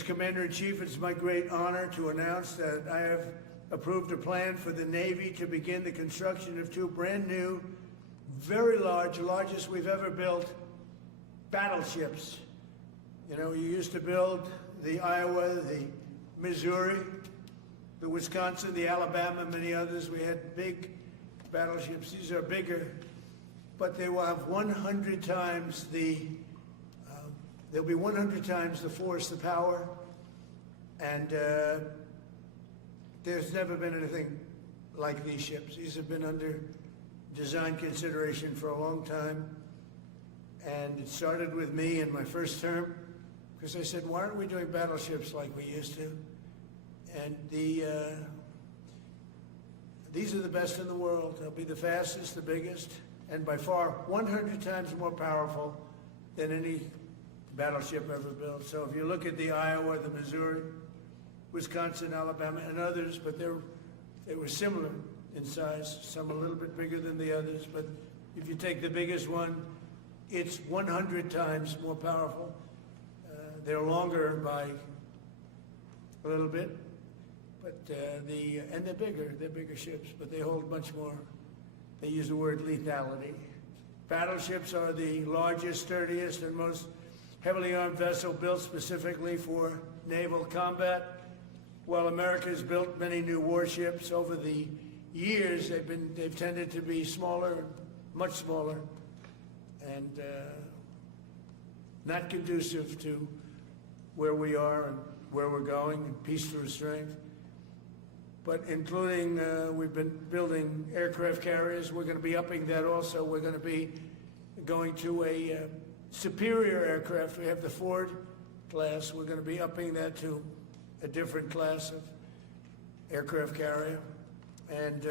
As Commander-in-Chief, it's my great honor to announce that I have approved a plan for the Navy to begin the construction of two brand new, very large, largest we've ever built, battleships. You know, you used to build the Iowa, the Missouri, the Wisconsin, the Alabama, many others. We had big battleships. These are bigger, but they will have 100 times they'll be 100 times the force, the power, and there's never been anything like these ships. These have been under design consideration for a long time, and it started with me in my first term, because I said, why aren't we doing battleships like we used to? And these are the best in the world. They'll be the fastest, the biggest, and by far 100 times more powerful than any battleship ever built. So if you look at the Iowa, the Missouri, Wisconsin, Alabama, and others, but they were similar in size, some a little bit bigger than the others, but if you take the biggest one, it's 100 times more powerful. They're longer by a little bit, but and they're bigger ships, but they hold much more. They use the word lethality. Battleships are the largest, sturdiest, and most heavily armed vessel built specifically for naval combat. While America's built many new warships over the years, they've tended to be smaller, much smaller, and not conducive to where we are and where we're going, and peace through strength. But including, we've been building aircraft carriers. We're going to be upping that also. We're going to be going to a superior aircraft. We have the Ford class. We're going to be upping that to a different class of aircraft carrier. And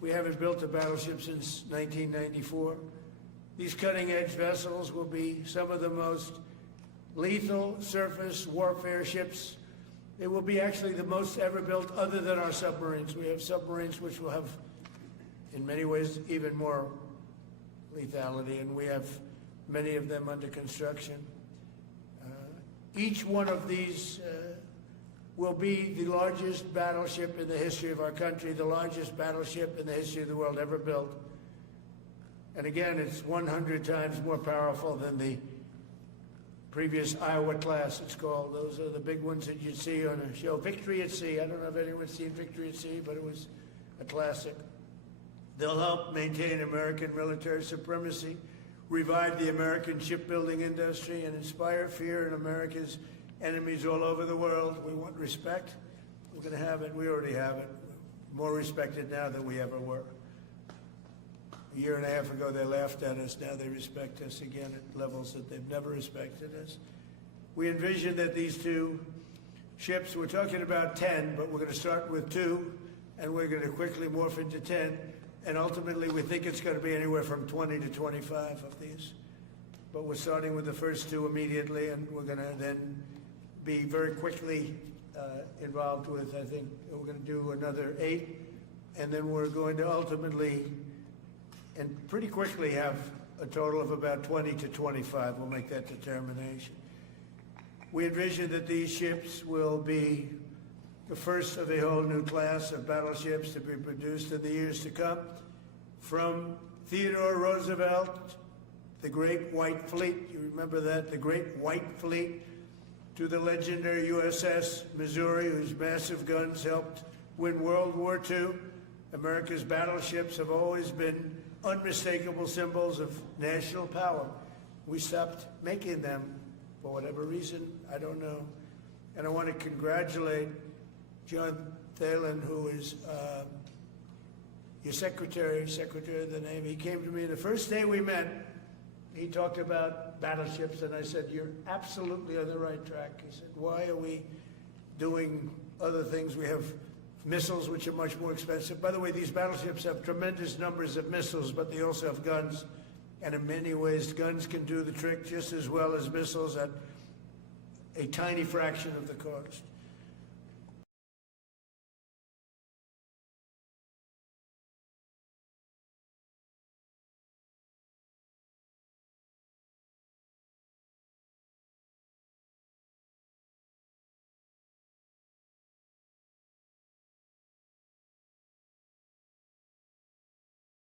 we haven't built a battleship since 1994. These cutting-edge vessels will be some of the most lethal surface warfare ships. They will be actually the most ever built other than our submarines. We have submarines which will have, in many ways, even more lethality, and we have many of them under construction. Each one of these will be the largest battleship in the history of our country, the largest battleship in the history of the world ever built. And again, it's 100 times more powerful than the previous Iowa class, it's called. Those are the big ones that you'd see on a show. Victory at Sea. I don't know if anyone's seen Victory at Sea, but it was a classic. They'll help maintain American military supremacy, revive the American shipbuilding industry, and inspire fear in America's enemies all over the world. We want respect. We're going to have it. We already have it. More respected now than we ever were. A year and a half ago, they laughed at us. Now they respect us again at levels that they've never respected us. We envision that these two ships, we're talking about 10, but we're going to start with 2, and we're going to quickly morph into 10. And ultimately, we think it's going to be anywhere from 20 to 25 of these. But we're starting with the first 2 immediately, and we're going to then be very quickly involved with, I think, we're going to do another 8. And then we're going to ultimately, and pretty quickly, have a total of about 20 to 25. We'll make that determination. We envision that these ships will be the first of a whole new class of battleships to be produced in the years to come. From Theodore Roosevelt, the Great White Fleet, you remember that, the Great White Fleet, to the legendary USS Missouri, whose massive guns helped win World War II. America's battleships have always been unmistakable symbols of national power. We stopped making them for whatever reason, I don't know. And I want to congratulate John Thalen, who is your secretary of the Navy. He came to me the first day we met. He talked about battleships, and I said, you're absolutely on the right track. He said, why are we doing other things? We have missiles, which are much more expensive. By the way, these battleships have tremendous numbers of missiles, but they also have guns. And in many ways, guns can do the trick just as well as missiles at a tiny fraction of the cost.